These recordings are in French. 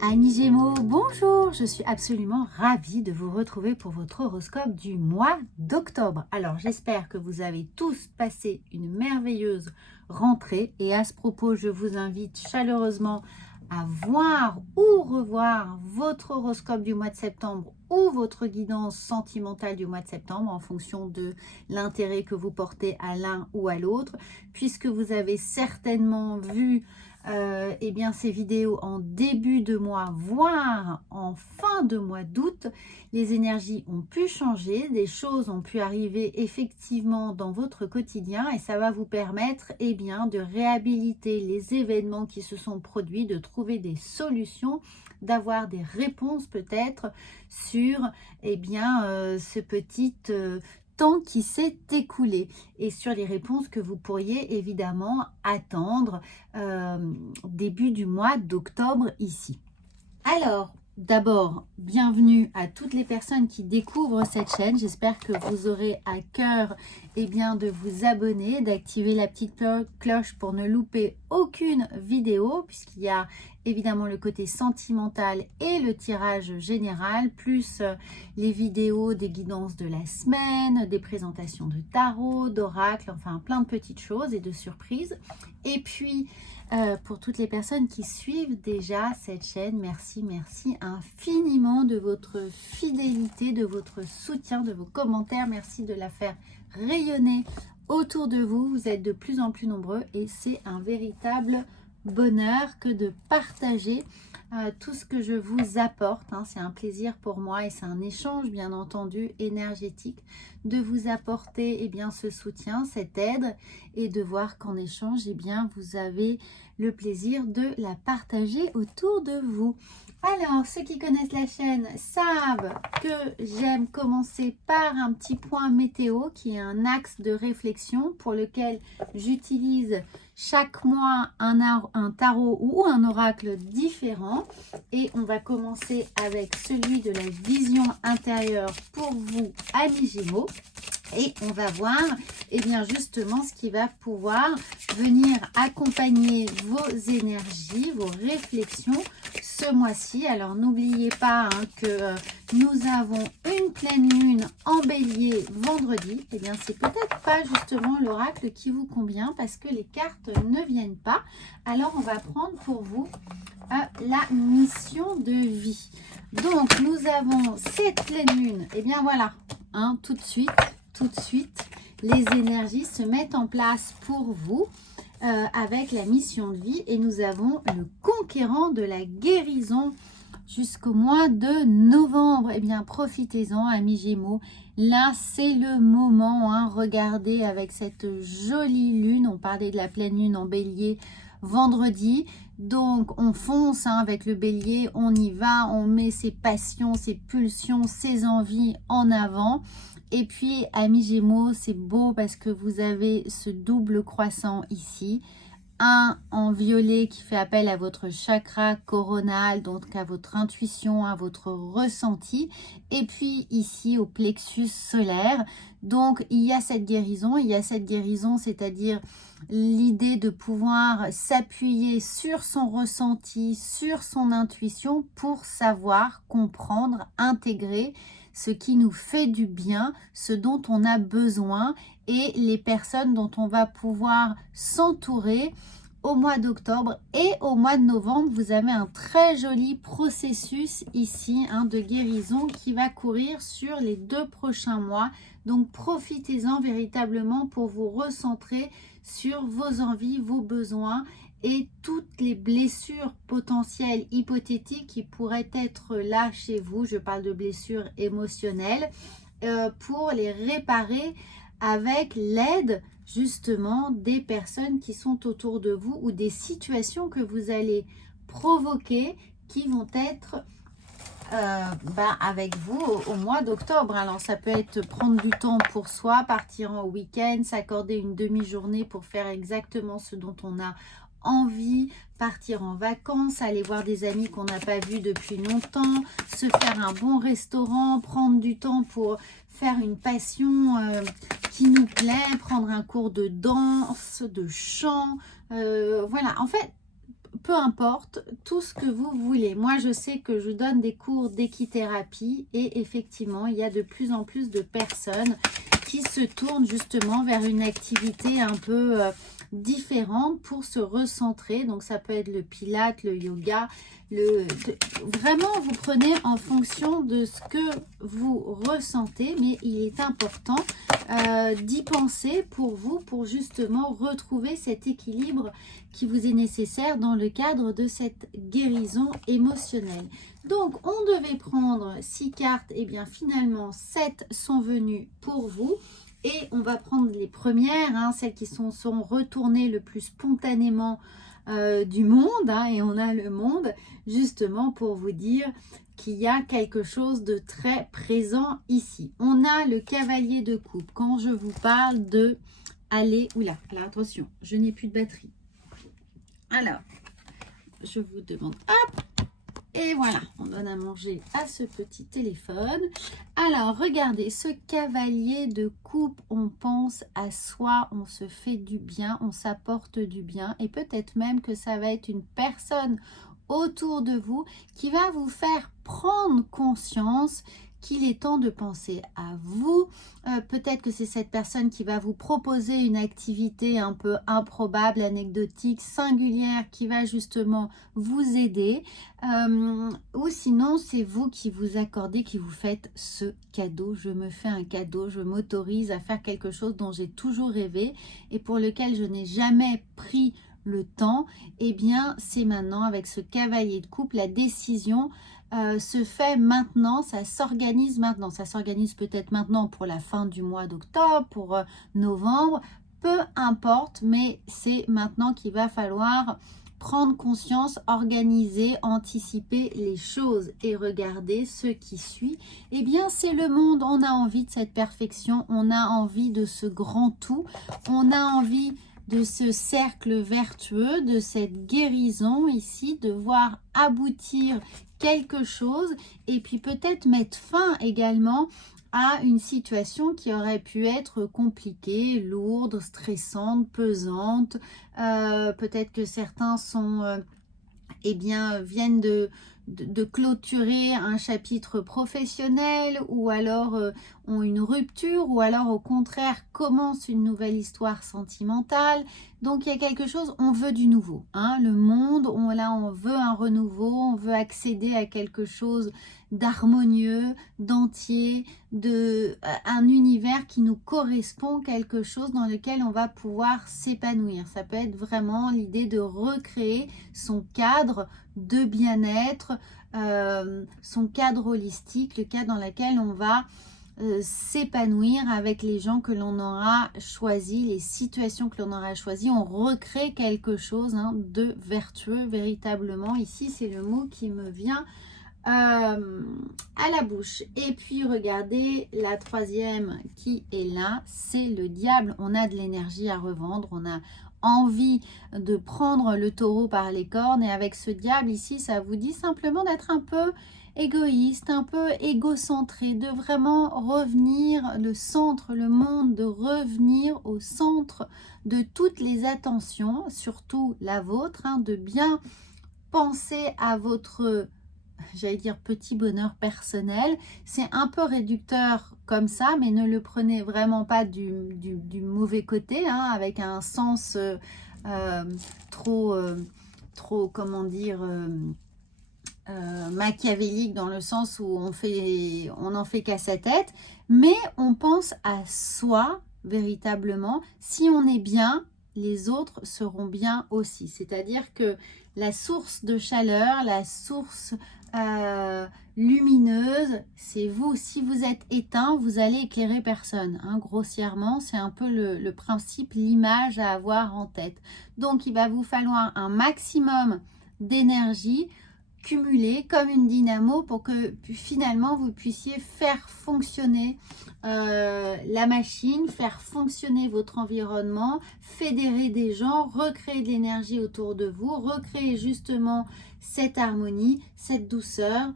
Amis Gémeaux, bonjour! Je suis absolument ravie de vous retrouver pour votre horoscope du mois d'octobre. Alors, j'espère que vous avez tous passé une merveilleuse rentrée et à ce propos, je vous invite chaleureusement à voir ou revoir votre horoscope du mois de septembre ou votre guidance sentimentale du mois de septembre en fonction de l'intérêt que vous portez à l'un ou à l'autre, puisque vous avez certainement vu eh bien, ces vidéos en début de mois, voire en fin de mois d'août. Les énergies ont pu changer, des choses ont pu arriver effectivement dans votre quotidien et ça va vous permettre eh bien, de réhabiliter les événements qui se sont produits, de trouver des solutions, d'avoir des réponses peut-être sur eh bien, ce petit temps qui s'est écoulé et sur les réponses que vous pourriez évidemment attendre début du mois d'octobre ici. Alors, d'abord, bienvenue à toutes les personnes qui découvrent cette chaîne. J'espère que vous aurez à cœur bien, de vous abonner, d'activer la petite cloche pour ne louper aucune vidéo, puisqu'il y a évidemment le côté sentimental et le tirage général, plus les vidéos des guidances de la semaine, des présentations de tarot, d'oracle, enfin plein de petites choses et de surprises. Et puis, pour toutes les personnes qui suivent déjà cette chaîne, merci infiniment de votre fidélité, de votre soutien, de vos commentaires. Merci de la faire rayonner autour de vous. Vous êtes de plus en plus nombreux et c'est un véritable bonheur que de partager tout ce que je vous apporte. C'est un plaisir pour moi et c'est un échange bien entendu énergétique de vous apporter bien, ce soutien, cette aide et de voir qu'en échange bien, vous avez le plaisir de la partager autour de vous. Alors, ceux qui connaissent la chaîne savent que j'aime commencer par un petit point météo qui est un axe de réflexion pour lequel j'utilise chaque mois un tarot ou un oracle différent. Et on va commencer avec celui de la vision intérieure pour vous, amis Gémeaux. Et on va voir bien justement ce qui va pouvoir venir accompagner vos énergies, vos réflexions ce mois-ci. Alors n'oubliez pas que nous avons une pleine lune en bélier vendredi. Et bien c'est peut-être pas justement l'oracle qui vous convient parce que les cartes ne viennent pas. Alors on va prendre pour vous la mission de vie. Donc nous avons cette pleine lune. Et bien voilà, tout de suite, les énergies se mettent en place pour vous avec la mission de vie. Et nous avons le conquérant de la guérison jusqu'au mois de novembre. Eh bien, profitez-en, amis Gémeaux. Là, c'est le moment. Regardez avec cette jolie lune. On parlait de la pleine lune en bélier vendredi. Donc, on fonce avec le bélier. On y va. On met ses passions, ses pulsions, ses envies en avant. Et puis, amis Gémeaux, c'est beau parce que vous avez ce double croissant ici. Un en violet qui fait appel à votre chakra coronal, donc à votre intuition, à votre ressenti. Et puis ici au plexus solaire. Donc il y a cette guérison, c'est-à-dire l'idée de pouvoir s'appuyer sur son ressenti, sur son intuition pour savoir, comprendre, intégrer ce qui nous fait du bien, ce dont on a besoin et les personnes dont on va pouvoir s'entourer au mois d'octobre et au mois de novembre. Vous avez un très joli processus ici de guérison qui va courir sur les 2 prochains mois. Donc profitez-en véritablement pour vous recentrer sur vos envies, vos besoins et toutes les blessures potentielles hypothétiques qui pourraient être là chez vous. Je parle de blessures émotionnelles pour les réparer avec l'aide justement des personnes qui sont autour de vous ou des situations que vous allez provoquer qui vont être avec vous au mois d'octobre. Alors ça peut être prendre du temps pour soi, partir en week-end, s'accorder une demi-journée pour faire exactement ce dont on a envie, partir en vacances, aller voir des amis qu'on n'a pas vus depuis longtemps, se faire un bon restaurant, prendre du temps pour faire une passion qui nous plaît, prendre un cours de danse, de chant, voilà, en fait peu importe, tout ce que vous voulez. Moi, je sais que je donne des cours d'équithérapie et effectivement, il y a de plus en plus de personnes qui se tournent justement vers une activité un peu différente pour se recentrer. Donc, ça peut être le pilate, le yoga. Vraiment, vous prenez en fonction de ce que vous ressentez, mais il est important d'y penser pour vous, pour justement retrouver cet équilibre qui vous est nécessaire dans le cadre de cette guérison émotionnelle. Donc, on devait prendre 6 cartes, et bien finalement 7 sont venues pour vous. Et on va prendre les premières, hein, celles qui sont retournées le plus spontanément du monde, hein, et on a le monde justement pour vous dire qu'il y a quelque chose de très présent ici. On a le cavalier de coupe. Quand je vous parle de aller, oula, alors attention, je n'ai plus de batterie. Alors, je vous demande, hop, et voilà, on donne à manger à ce petit téléphone. Alors, regardez, ce cavalier de coupe, on pense à soi, on se fait du bien, on s'apporte du bien. Et peut-être même que ça va être une personne autour de vous qui va vous faire prendre conscience qu'il est temps de penser à vous. Peut-être que c'est cette personne qui va vous proposer une activité un peu improbable, anecdotique, singulière, qui va justement vous aider. Ou sinon, c'est vous qui vous accordez, qui vous faites ce cadeau. Je me fais un cadeau, je m'autorise à faire quelque chose dont j'ai toujours rêvé et pour lequel je n'ai jamais pris le temps. Eh bien, c'est maintenant avec ce cavalier de coupe, la décision se fait maintenant, ça s'organise maintenant. Ça s'organise peut-être maintenant pour la fin du mois d'octobre, pour novembre, peu importe, mais c'est maintenant qu'il va falloir prendre conscience, organiser, anticiper les choses et regarder ce qui suit. Eh bien, c'est le monde. On a envie de cette perfection, on a envie de ce grand tout, on a envie de ce cercle vertueux, de cette guérison ici, de voir aboutir quelque chose et puis peut-être mettre fin également à une situation qui aurait pu être compliquée, lourde, stressante, pesante. Peut-être que certains sont, viennent de clôturer un chapitre professionnel ou alors ont une rupture ou alors au contraire commencent une nouvelle histoire sentimentale. Donc il y a quelque chose, on veut du nouveau, hein, le monde, on veut un renouveau, on veut accéder à quelque chose d'harmonieux, d'entier, un univers qui nous correspond, quelque chose dans lequel on va pouvoir s'épanouir. Ça peut être vraiment l'idée de recréer son cadre de bien-être, son cadre holistique, le cadre dans lequel on va s'épanouir avec les gens que l'on aura choisis, les situations que l'on aura choisies. On recrée quelque chose de vertueux véritablement. Ici, c'est le mot qui me vient à la bouche. Et puis, regardez, la troisième qui est là, c'est le diable. On a de l'énergie à revendre, on a envie de prendre le taureau par les cornes et avec ce diable ici, ça vous dit simplement d'être un peu égoïste, un peu égocentré, de vraiment revenir le centre, le monde, de revenir au centre de toutes les attentions, surtout la vôtre, de bien penser à votre, j'allais dire, petit bonheur personnel. C'est un peu réducteur comme ça, mais ne le prenez vraiment pas du mauvais côté, avec un sens trop, comment dire, machiavélique, dans le sens où on n'en fait qu'à sa tête, mais on pense à soi véritablement. Si on est bien, les autres seront bien aussi. C'est-à-dire que la source de chaleur, la source lumineuse, c'est vous. Si vous êtes éteint, vous allez éclairer personne. Grossièrement, c'est un peu le principe, l'image à avoir en tête. Donc, il va vous falloir un maximum d'énergie cumulée comme une dynamo pour que finalement vous puissiez faire fonctionner la machine, faire fonctionner votre environnement, fédérer des gens, recréer de l'énergie autour de vous, recréer justement cette harmonie, cette douceur,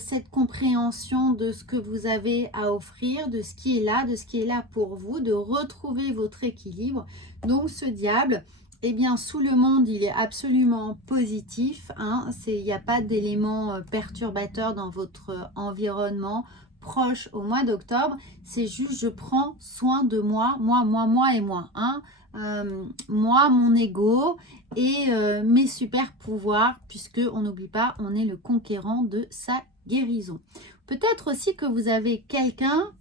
cette compréhension de ce que vous avez à offrir, de ce qui est là pour vous, de retrouver votre équilibre. Donc ce diable, eh bien, sous le monde, il est absolument positif. Hein. Il n'y a pas d'éléments perturbateurs dans votre environnement proche au mois d'octobre. C'est juste, je prends soin de moi et moi. Hein. Moi, mon ego et mes super pouvoirs, puisque on n'oublie pas, on est le conquérant de sa guérison. Peut-être aussi que vous avez quelqu'un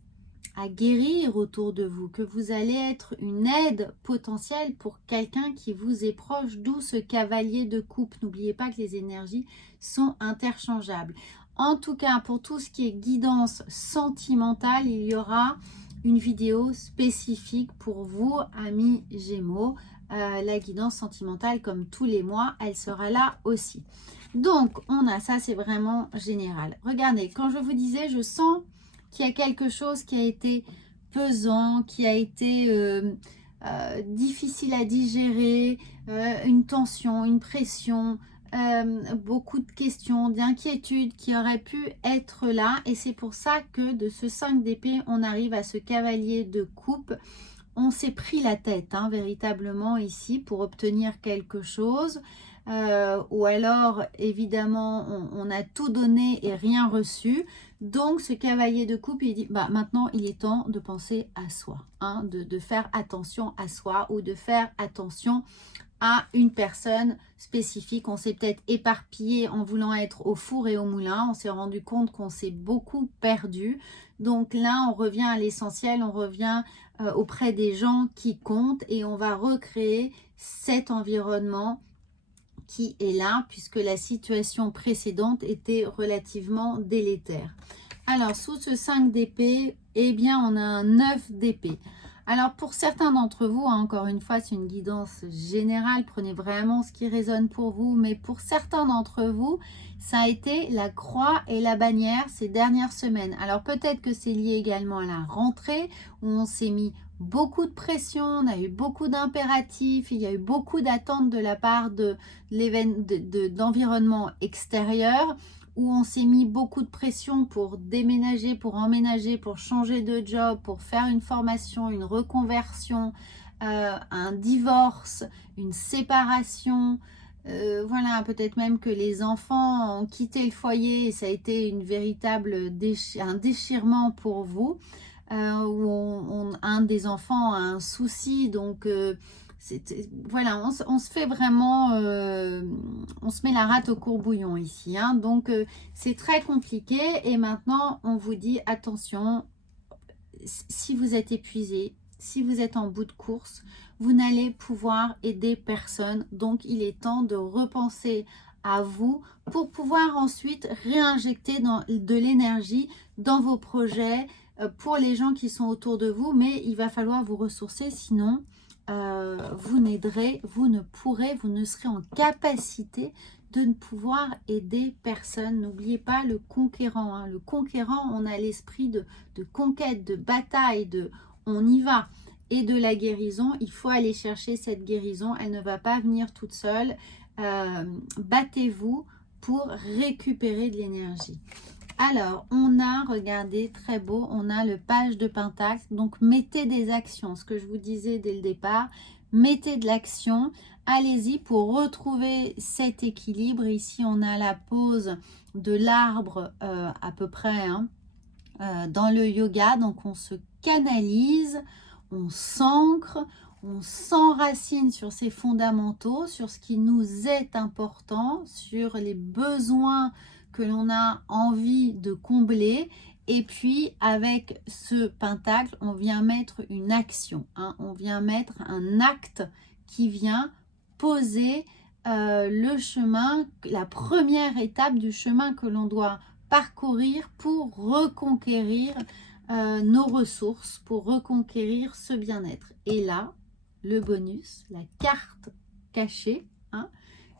à guérir autour de vous, que vous allez être une aide potentielle pour quelqu'un qui vous est proche, d'où ce cavalier de coupe. N'oubliez pas que les énergies sont interchangeables. En tout cas, pour tout ce qui est guidance sentimentale, il y aura une vidéo spécifique pour vous, amis Gémeaux. La guidance sentimentale, comme tous les mois, elle sera là aussi. Donc, on a ça, c'est vraiment général. Regardez, quand je vous disais, je sens qu'il y a quelque chose qui a été pesant, qui a été difficile à digérer, une tension, une pression, beaucoup de questions, d'inquiétudes qui auraient pu être là. Et c'est pour ça que de ce 5 d'épée, on arrive à ce cavalier de coupe. On s'est pris la tête, hein, véritablement ici, pour obtenir quelque chose. Ou alors, évidemment, on a tout donné et rien reçu. Donc, ce cavalier de coupe, il dit, bah, maintenant, il est temps de penser à soi, hein, de faire attention à soi ou de faire attention à une personne spécifique. On s'est peut-être éparpillé en voulant être au four et au moulin. On s'est rendu compte qu'on s'est beaucoup perdu. Donc là, on revient à l'essentiel, on revient auprès des gens qui comptent et on va recréer cet environnement qui est là puisque la situation précédente était relativement délétère. Alors, sous ce 5 d'épée, eh bien, on a un 9 d'épée. Alors, pour certains d'entre vous, hein, encore une fois, c'est une guidance générale. Prenez vraiment ce qui résonne pour vous. Mais pour certains d'entre vous, ça a été la croix et la bannière ces dernières semaines. Alors, peut-être que c'est lié également à la rentrée où on s'est mis beaucoup de pression, on a eu beaucoup d'impératifs, il y a eu beaucoup d'attentes de la part d'environnement extérieur, où on s'est mis beaucoup de pression pour déménager, pour emménager, pour changer de job, pour faire une formation, une reconversion, un divorce, une séparation. Voilà, peut-être même que les enfants ont quitté le foyer et ça a été une véritable un déchirement pour vous. Où un des enfants a un souci, donc voilà, on se fait vraiment, on se met la rate au courbouillon ici, hein, donc c'est très compliqué. Et maintenant on vous dit attention, si vous êtes épuisé, si vous êtes en bout de course, vous n'allez pouvoir aider personne, donc il est temps de repenser à vous pour pouvoir ensuite réinjecter de l'énergie dans vos projets, pour les gens qui sont autour de vous, mais il va falloir vous ressourcer, sinon vous n'aiderez, vous ne pourrez, vous ne serez en capacité de ne pouvoir aider personne. N'oubliez pas le conquérant, hein. Le conquérant, on a l'esprit de conquête, de bataille, de on y va, et de la guérison. Il faut aller chercher cette guérison, elle ne va pas venir toute seule. Battez-vous pour récupérer de l'énergie. Alors, on a, regardez, très beau, on a le page de Pentacle. Donc, mettez des actions, ce que je vous disais dès le départ. Mettez de l'action, allez-y pour retrouver cet équilibre. Ici, on a la pose de l'arbre à peu près, hein, dans le yoga. Donc, on se canalise, on s'ancre, on s'enracine sur ses fondamentaux, sur ce qui nous est important, sur les besoins que l'on a envie de combler. Et puis avec ce pentacle, on vient mettre une action, hein, on vient mettre un acte qui vient poser le chemin, la première étape du chemin que l'on doit parcourir pour reconquérir nos ressources, pour reconquérir ce bien-être. Et là, le bonus, la carte cachée, hein,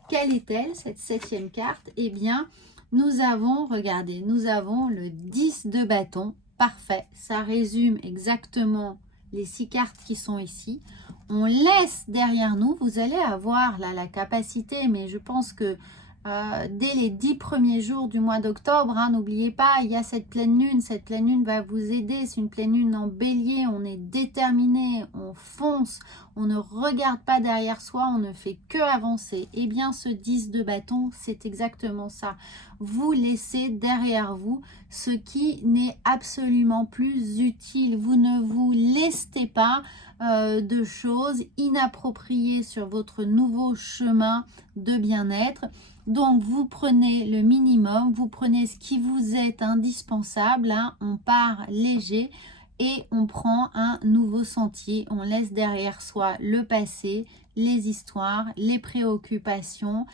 quelle est-elle, cette 7e carte? Eh bien, nous avons, regardez, nous avons le 10 de bâton. Parfait, ça résume exactement les 6 cartes qui sont ici. On laisse derrière nous, vous allez avoir là la capacité, mais je pense que dès les 10 premiers jours du mois d'octobre. Hein, n'oubliez pas, il y a cette pleine lune. Cette pleine lune va vous aider. C'est une pleine lune en bélier. On est déterminé, on fonce, on ne regarde pas derrière soi, on ne fait que avancer. Eh bien, ce 10 de bâton, c'est exactement ça. Vous laissez derrière vous ce qui n'est absolument plus utile. Vous ne vous lestez pas de choses inappropriées sur votre nouveau chemin de bien-être. Donc, vous prenez le minimum, vous prenez ce qui vous est indispensable, hein, on part léger et on prend un nouveau sentier. On laisse derrière soi le passé, les histoires, les préoccupations,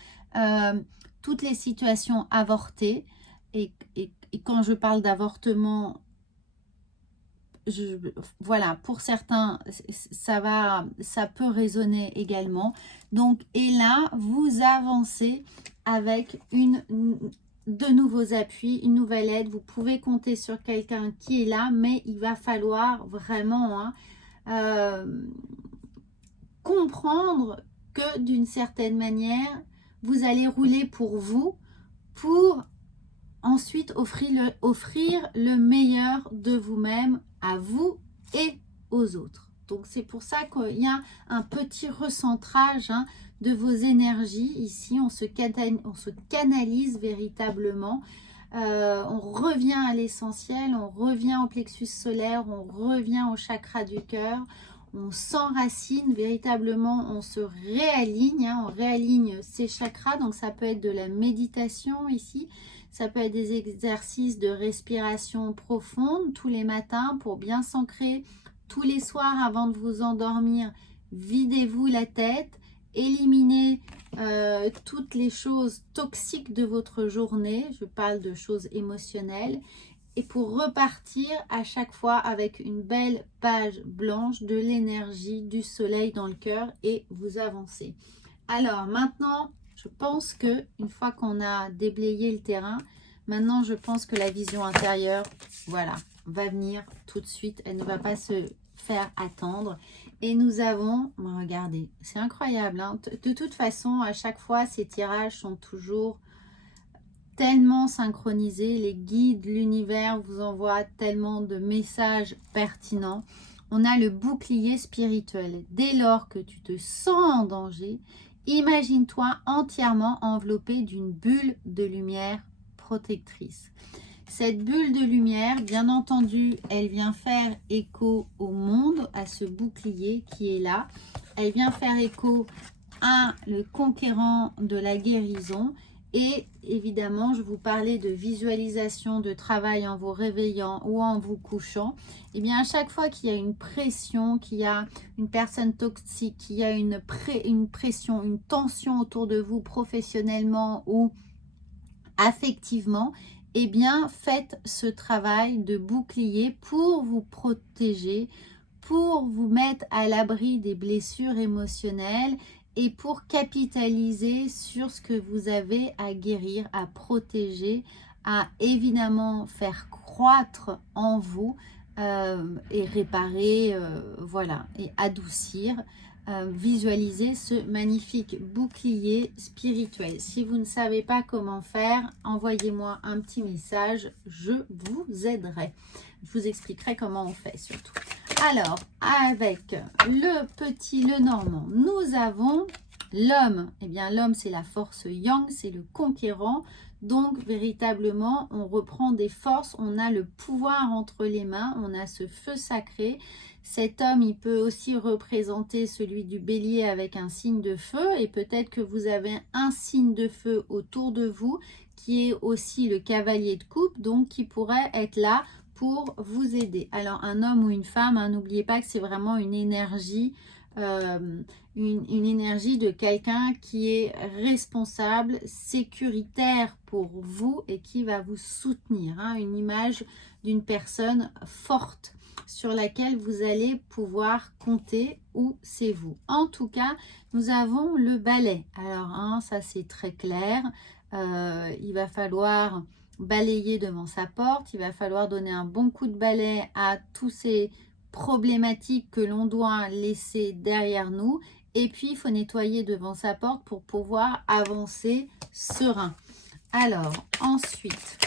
toutes les situations avortées. Et quand je parle d'avortement, voilà, pour certains, ça peut résonner également. Donc, et là, vous avancez avec de nouveaux appuis, une nouvelle aide. Vous pouvez compter sur quelqu'un qui est là, mais il va falloir vraiment comprendre que d'une certaine manière, vous allez rouler pour vous, pour ensuite offrir le meilleur de vous-même à vous et aux autres. Donc c'est pour ça qu'il y a un petit recentrage de vos énergies. Ici, on se canalise véritablement. On revient à l'essentiel, on revient au plexus solaire, on revient au chakra du cœur. On s'enracine véritablement, on se réaligne, on réaligne ces chakras. Donc ça peut être de la méditation ici. Ça peut être des exercices de respiration profonde tous les matins pour bien s'ancrer. Tous les soirs avant de vous endormir, videz-vous la tête, éliminez toutes les choses toxiques de votre journée. Je parle de choses émotionnelles. Et pour repartir à chaque fois avec une belle page blanche, de l'énergie, du soleil dans le cœur et vous avancez. Alors maintenant, je pense que une fois qu'on a déblayé le terrain, maintenant je pense que la vision intérieure, voilà, va venir tout de suite. Elle ne va pas se faire attendre. Et nous avons, regardez, c'est incroyable. Hein, de toute façon, à chaque fois, ces tirages sont toujours tellement synchronisés. Les guides, l'univers vous envoie tellement de messages pertinents. On a le bouclier spirituel. Dès lors que tu te sens en danger, imagine-toi entièrement enveloppé d'une bulle de lumière protectrice. Cette bulle de lumière, bien entendu, elle vient faire écho au monde, à ce bouclier qui est là. Elle vient faire écho à le conquérant de la guérison. Et évidemment, je vous parlais de visualisation, de travail en vous réveillant ou en vous couchant. Et bien, à chaque fois qu'il y a une pression, qu'il y a une personne toxique, qu'il y a une pression, une tension autour de vous professionnellement ou affectivement, eh bien, faites ce travail de bouclier pour vous protéger, pour vous mettre à l'abri des blessures émotionnelles et pour capitaliser sur ce que vous avez à guérir, à protéger, à évidemment faire croître en vous et réparer, voilà, et adoucir. Visualiser ce magnifique bouclier spirituel. Si vous ne savez pas comment faire, envoyez-moi un petit message, je vous aiderai. Je vous expliquerai comment on fait surtout. Alors, avec le normand, nous avons l'homme. Eh bien, l'homme, c'est la force yang, c'est le conquérant. Donc, véritablement, on reprend des forces, on a le pouvoir entre les mains, on a ce feu sacré. Cet homme, il peut aussi représenter celui du bélier avec un signe de feu. Et peut-être que vous avez un signe de feu autour de vous, qui est aussi le cavalier de coupe, donc qui pourrait être là pour vous aider. Alors, un homme ou une femme, hein, n'oubliez pas que c'est vraiment une énergie, une énergie de quelqu'un qui est responsable, sécuritaire pour vous et qui va vous soutenir. Hein, une image d'une personne forte sur laquelle vous allez pouvoir compter ou c'est vous. En tout cas, nous avons le balai. Alors, hein, ça c'est très clair. Il va falloir balayer devant sa porte. Il va falloir donner un bon coup de balai à tous ces problématiques que l'on doit laisser derrière nous Et puis, il faut nettoyer devant sa porte pour pouvoir avancer serein. Alors, ensuite,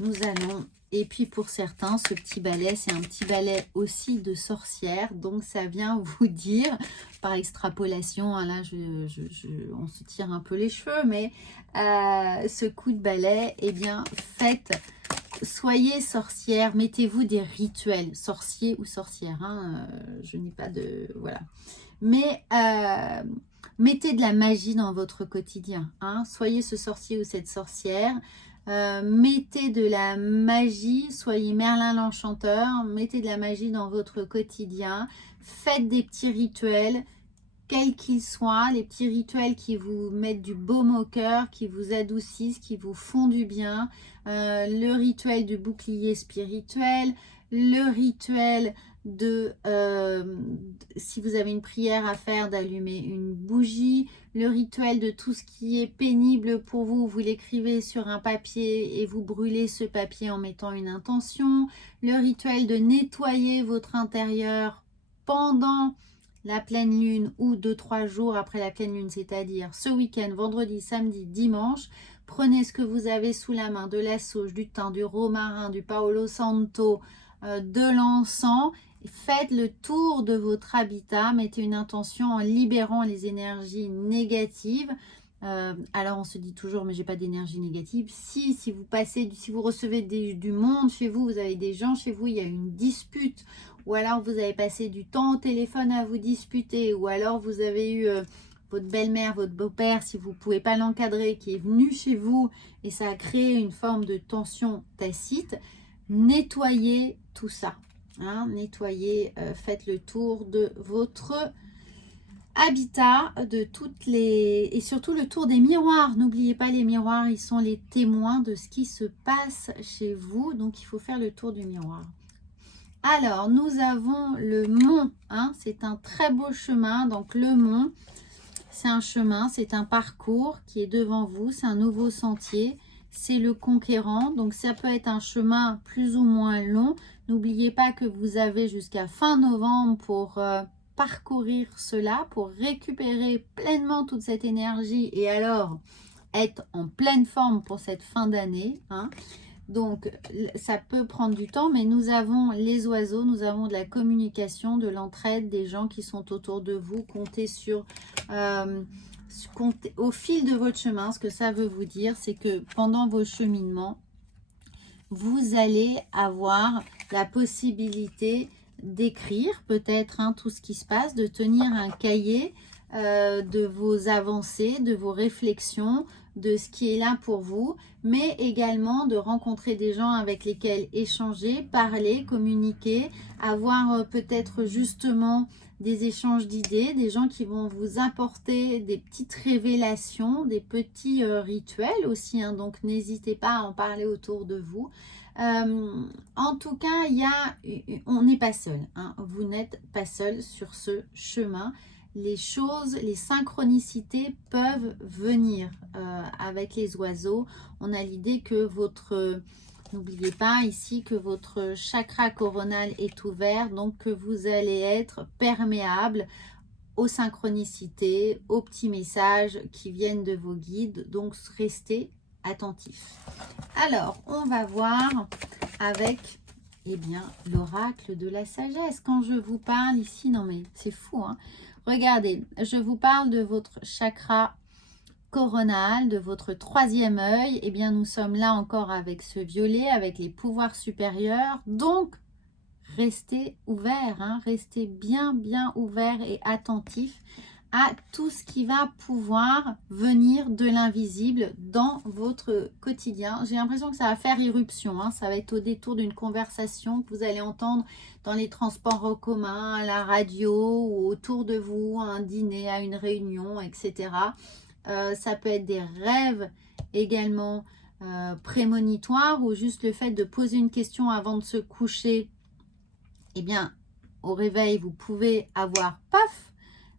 nous allons... Et puis, pour certains, ce petit balai, c'est un petit balai aussi de sorcière. Donc, ça vient vous dire, par extrapolation, hein, là, on se tire un peu les cheveux, mais ce coup de balai, eh bien, soyez sorcière, mettez-vous des rituels, sorcier ou sorcière, hein, je n'ai pas de... Voilà. Mais mettez de la magie dans votre quotidien, hein, soyez ce sorcier ou cette sorcière, mettez de la magie, soyez Merlin l'Enchanteur, mettez de la magie dans votre quotidien, faites des petits rituels, quels qu'ils soient, les petits rituels qui vous mettent du baume au cœur, qui vous adoucissent, qui vous font du bien, le rituel du bouclier spirituel, le rituel si vous avez une prière à faire, d'allumer une bougie, le rituel de tout ce qui est pénible pour vous, vous l'écrivez sur un papier et vous brûlez ce papier en mettant une intention, le rituel de nettoyer votre intérieur pendant la pleine lune ou 2-3 jours après la pleine lune, c'est-à-dire ce week-end, vendredi, samedi, dimanche. Prenez ce que vous avez sous la main, de la sauge, du thym, du romarin, du Palo Santo, de l'encens. Faites le tour de votre habitat, mettez une intention en libérant les énergies négatives. Alors on se dit toujours mais j'ai pas d'énergie négative. Si vous recevez du monde chez vous, vous avez des gens chez vous, il y a une dispute, ou alors vous avez passé du temps au téléphone à vous disputer, ou alors vous avez eu votre belle-mère, votre beau-père, si vous ne pouvez pas l'encadrer, qui est venu chez vous et ça a créé une forme de tension tacite. Nettoyez tout ça, hein, nettoyez, faites le tour de votre habitat, et surtout le tour des miroirs. N'oubliez pas, les miroirs, ils sont les témoins de ce qui se passe chez vous, donc il faut faire le tour du miroir. Alors, nous avons le mont, hein, c'est un très beau chemin. Donc, le mont, c'est un chemin, c'est un parcours qui est devant vous, c'est un nouveau sentier, c'est le conquérant. Donc, ça peut être un chemin plus ou moins long. N'oubliez pas que vous avez jusqu'à fin novembre pour parcourir cela, pour récupérer pleinement toute cette énergie et alors être en pleine forme pour cette fin d'année, hein. Donc, ça peut prendre du temps, mais nous avons les oiseaux, nous avons de la communication, de l'entraide, des gens qui sont autour de vous. Comptez au fil de votre chemin. Ce que ça veut vous dire, c'est que pendant vos cheminements, vous allez avoir la possibilité d'écrire peut-être, hein, tout ce qui se passe, de tenir un cahier de vos avancées, de vos réflexions, de ce qui est là pour vous, mais également de rencontrer des gens avec lesquels échanger, parler, communiquer, avoir peut-être justement des échanges d'idées, des gens qui vont vous apporter des petites révélations, des petits rituels aussi, hein, donc n'hésitez pas à en parler autour de vous. En tout cas, on n'est pas seul, hein, vous n'êtes pas seul sur ce chemin. Les choses, les synchronicités peuvent venir avec les oiseaux. On a l'idée que n'oubliez pas ici que votre chakra coronal est ouvert, donc que vous allez être perméable aux synchronicités, aux petits messages qui viennent de vos guides. Donc restez attentifs. Alors, on va voir avec l'oracle de la sagesse. Quand je vous parle ici, non mais c'est fou, hein. Regardez, je vous parle de votre chakra coronal, de votre troisième œil. Eh bien, nous sommes là encore avec ce violet, avec les pouvoirs supérieurs. Donc, restez ouverts, hein, restez bien ouverts et attentifs à tout ce qui va pouvoir venir de l'invisible dans votre quotidien. J'ai l'impression que ça va faire irruption, hein. Ça va être au détour d'une conversation que vous allez entendre dans les transports en commun, à la radio ou autour de vous, à un dîner, à une réunion, etc. Ça peut être des rêves également prémonitoires ou juste le fait de poser une question avant de se coucher. Eh bien, au réveil, vous pouvez avoir, paf,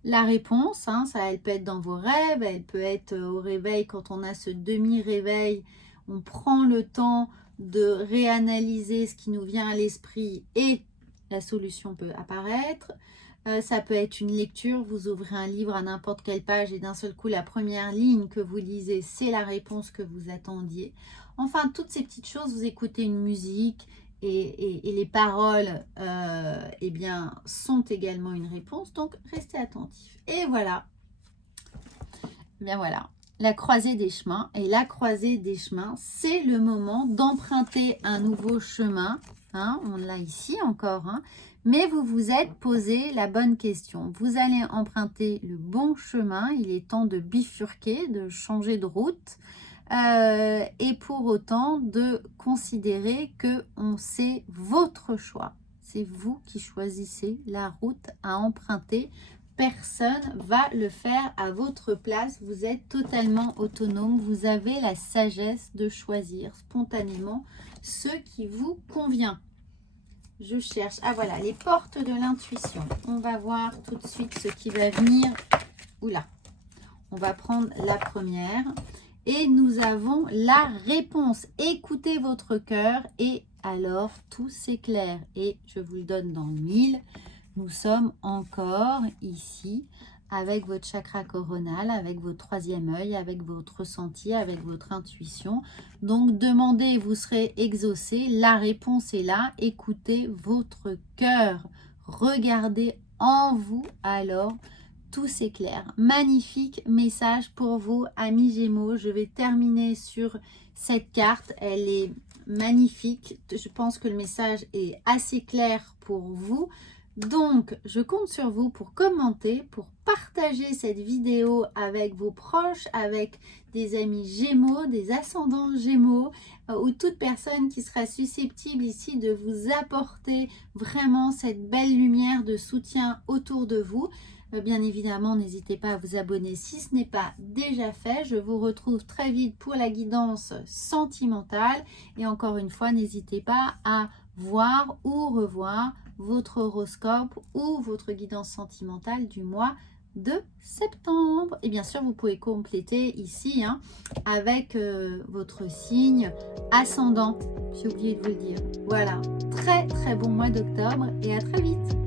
la réponse, hein, ça, elle peut être dans vos rêves, elle peut être au réveil quand on a ce demi-réveil. On prend le temps de réanalyser ce qui nous vient à l'esprit et la solution peut apparaître. Ça peut être une lecture, vous ouvrez un livre à n'importe quelle page et d'un seul coup, la première ligne que vous lisez, c'est la réponse que vous attendiez. Enfin, toutes ces petites choses, vous écoutez une musique et les paroles eh bien, sont également une réponse. Donc, restez attentifs. Et voilà, bien voilà, la croisée des chemins. Et la croisée des chemins, c'est le moment d'emprunter un nouveau chemin. Hein, on l'a ici encore, hein. Mais vous vous êtes posé la bonne question. Vous allez emprunter le bon chemin. Il est temps de bifurquer, de changer de route. Et pour autant, de considérer que c'est votre choix. C'est vous qui choisissez la route à emprunter. Personne va le faire à votre place. Vous êtes totalement autonome. Vous avez la sagesse de choisir spontanément ce qui vous convient. Je cherche. Ah voilà, les portes de l'intuition. On va voir tout de suite ce qui va venir. Oula. On va prendre la première. Et nous avons la réponse. Écoutez votre cœur et alors tout s'éclaire. Et je vous le donne dans le mille. Nous sommes encore ici avec votre chakra coronal, avec votre troisième œil, avec votre ressenti, avec votre intuition. Donc, demandez, vous serez exaucé. La réponse est là. Écoutez votre cœur. Regardez en vous, alors tout s'éclaire. Magnifique message pour vous, amis Gémeaux. Je vais terminer sur cette carte. Elle est magnifique. Je pense que le message est assez clair pour vous. Donc, je compte sur vous pour commenter, pour partager cette vidéo avec vos proches, avec des amis Gémeaux, des ascendants Gémeaux, ou toute personne qui sera susceptible ici de vous apporter vraiment cette belle lumière de soutien autour de vous. Bien évidemment, n'hésitez pas à vous abonner si ce n'est pas déjà fait. Je vous retrouve très vite pour la guidance sentimentale. Et encore une fois, n'hésitez pas à voir ou revoir votre horoscope ou votre guidance sentimentale du mois de septembre. Et bien sûr, vous pouvez compléter ici avec votre signe ascendant. J'ai oublié de vous le dire. Voilà, très très bon mois d'octobre et à très vite.